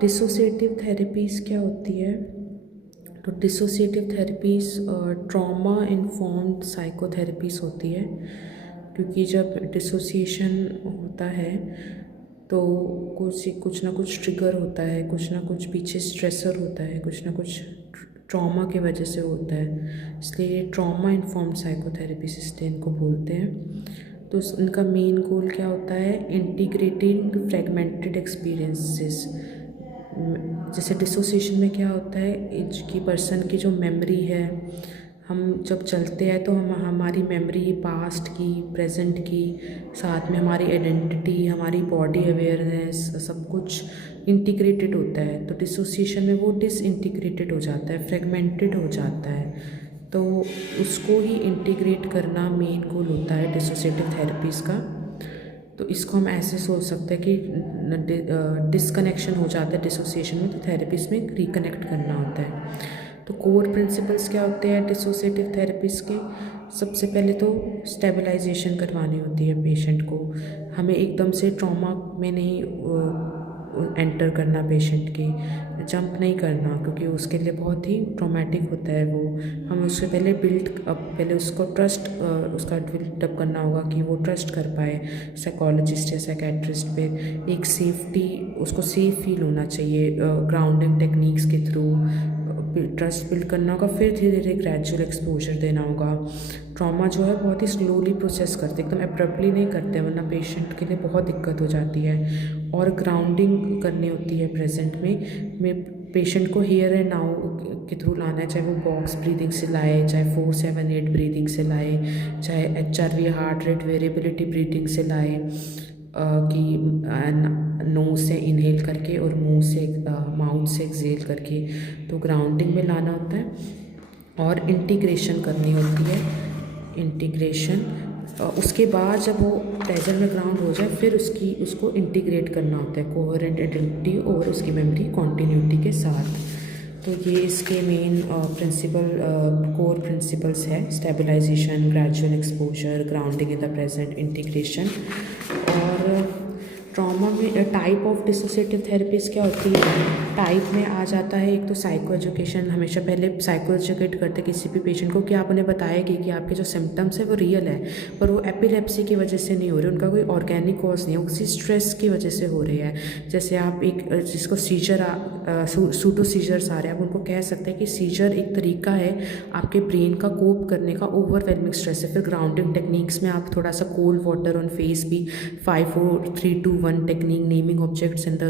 Dissociative therapies क्या होती है? तो डिसोसिएटिव थेरेपीज़ ट्रॉमा इन्फॉर्म्ड साइकोथेरेपीज़ होती है, क्योंकि जब डिसोसिएशन होता है तो कुछ ना कुछ ट्रिगर होता है, कुछ ना कुछ पीछे स्ट्रेसर होता है, कुछ ना कुछ ट्रॉमा की वजह से होता है, इसलिए ट्रॉमा इन्फॉर्म्ड साइकोथेरेपीज़ इसलिए इनको बोलते हैं। तो इनका मेन गोल क्या होता है? Integrating fragmented experiences. जैसे डिसोसिएशन में क्या होता है, एज की पर्सन की जो मेमोरी है, हम जब चलते हैं तो हम हमारी मेमोरी पास्ट की, प्रेजेंट की, साथ में हमारी आइडेंटिटी, हमारी बॉडी अवेयरनेस, सब कुछ इंटीग्रेटेड होता है। तो डिसोसिएशन में वो डिसइंटीग्रेटेड हो जाता है, फ्रेगमेंटेड हो जाता है। तो उसको ही इंटीग्रेट करना मेन गोल होता है डिसोसिएटिव थेरेपीज़ का। तो इसको हम ऐसे सोच सकते हैं कि डिसकनेक्शन हो जाता है डिसोसिएशन में, तो थेरेपीज़ में रिकनेक्ट करना होता है। तो कोर प्रिंसिपल्स क्या होते हैं डिसोसिएटिव थेरेपीज़ के? सबसे पहले तो स्टेबलाइजेशन करवानी होती है पेशेंट को। हमें एकदम से ट्रॉमा में नहीं एंटर करना, पेशेंट की जंप नहीं करना, क्योंकि उसके लिए बहुत ही ट्रॉमेटिक होता है वो। हमें उससे पहले पहले उसको ट्रस्ट उसका बिल्डअप करना होगा कि वो ट्रस्ट कर पाए साइकोलॉजिस्ट या साइकेट्रिस्ट पे। एक सेफ्टी, उसको सेफ फील होना चाहिए, ग्राउंडिंग टेक्निक्स के थ्रू ट्रस्ट बिल्ड करना होगा। फिर धीरे धीरे ग्रेजुअल एक्सपोजर देना होगा। ट्रॉमा जो है बहुत ही स्लोली प्रोसेस करते, एकदम एब्रप्टली नहीं करते, वरना पेशेंट के लिए बहुत दिक्कत हो जाती है। और ग्राउंडिंग करनी होती है प्रेजेंट में पेशेंट को हियर एंड नाउ के थ्रू लाना है, चाहे वो बॉक्स ब्रीदिंग से लाए, चाहे 4-7-8 ब्रीदिंग से लाए, चाहे HRV heart rate variability breathing से लाए, कि नोज से इनहेल करके और मुंह से माउथ से एक्सहेल करके। तो ग्राउंडिंग में लाना होता है और इंटीग्रेशन करनी होती है। इंटीग्रेशन उसके बाद जब वो प्रेजेंट में ग्राउंड हो जाए, फिर उसको इंटीग्रेट करना होता है कोहेरेंट आइडेंटिटी और उसकी मेमोरी कॉन्टिन्यूटी के साथ। तो ये इसके मेन प्रिंसिपल, कोर प्रिंसिपल्स है: stabilisation, gradual exposure, grounding in the present, integration. और ट्रॉमा में टाइप ऑफ डिसोसिएटिव थेरेपीज़ क्या होती है? टाइप में आ जाता है एक तो साइको एजुकेशन। हमेशा पहले साइको एजुकेट करते किसी भी पेशेंट को कि आप उन्हें बताएगी कि आपके जो सिम्टम्स है वो रियल है, पर वो एपिलेप्सी की वजह से नहीं हो रहे, उनका कोई ऑर्गेनिक कॉज नहीं है, वो किसी स्ट्रेस की वजह से हो रही है। जैसे आप एक जिसको सूडो सीजर्स आ रहे हैं, आप उनको कह सकते हैं कि सीजर एक तरीका है आपके ब्रेन का कोप करने का, ओवरवेलमिंग स्ट्रेस है। फिर ग्राउंडिंग टेक्निक्स में आप थोड़ा सा कोल्ड वाटर ऑन फेस भी, 5-4-3-2-1 technique, naming objects in the